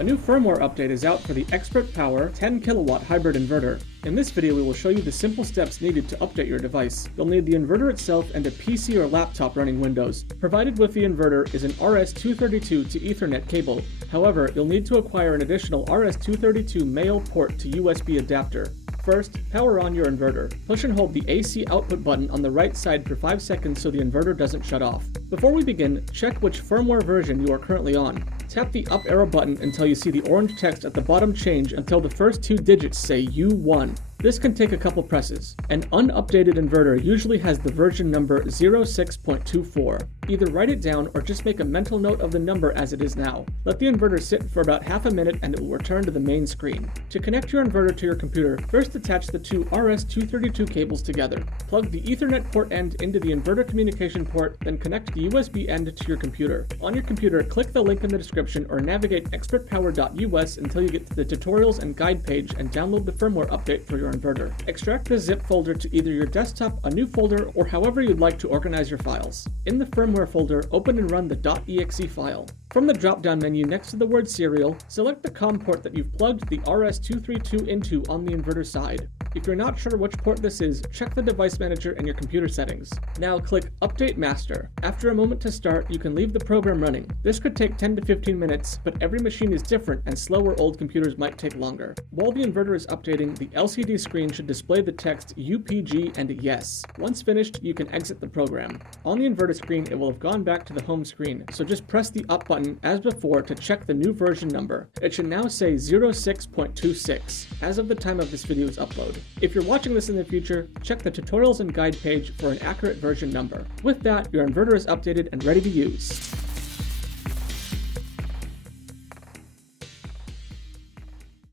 A new firmware update is out for the ExpertPower 10 kilowatt hybrid inverter. In this video we will show you the simple steps needed to update your device. You'll need the inverter itself and a PC or laptop running Windows. Provided with the inverter is an RS-232 to Ethernet cable. However, you'll need to acquire an additional RS-232 male port to USB adapter. First, power on your inverter. Push and hold the AC output button on the right side for 5 seconds so the inverter doesn't shut off. Before we begin, check which firmware version you are currently on. Tap the up arrow button until you see the orange text at the bottom change until the first 2 digits say U1. This can take a couple presses. An unupdated inverter usually has the version number 06.24. Either write it down or just make a mental note of the number as it is now. Let the inverter sit for about half a minute and it will return to the main screen. To connect your inverter to your computer, first attach the two RS-232 cables together. Plug the Ethernet port end into the inverter communication port, then connect the USB end to your computer. On your computer, click the link in the description or navigate expertpower.us until you get to the tutorials and guide page and download the firmware update for your inverter. Extract the zip folder to either your desktop, a new folder, or however you'd like to organize your files. In the firmware folder, open and run the .exe file. From the drop-down menu next to the word serial, select the COM port that you've plugged the RS-232 into on the inverter side. If you're not sure which port this is, check the device manager in your computer settings. Now click Update Master. After a moment to start, you can leave the program running. This could take 10 to 15 minutes, but every machine is different and slower old computers might take longer. While the inverter is updating, the LCD screen should display the text UPG and Yes. Once finished, you can exit the program. On the inverter screen, it will have gone back to the home screen, so just press the up button as before to check the new version number. It should now say 06.26 as of the time of this video's upload. If you're watching this in the future, check the tutorials and guide page for an accurate version number. With that, your inverter is updated and ready to use.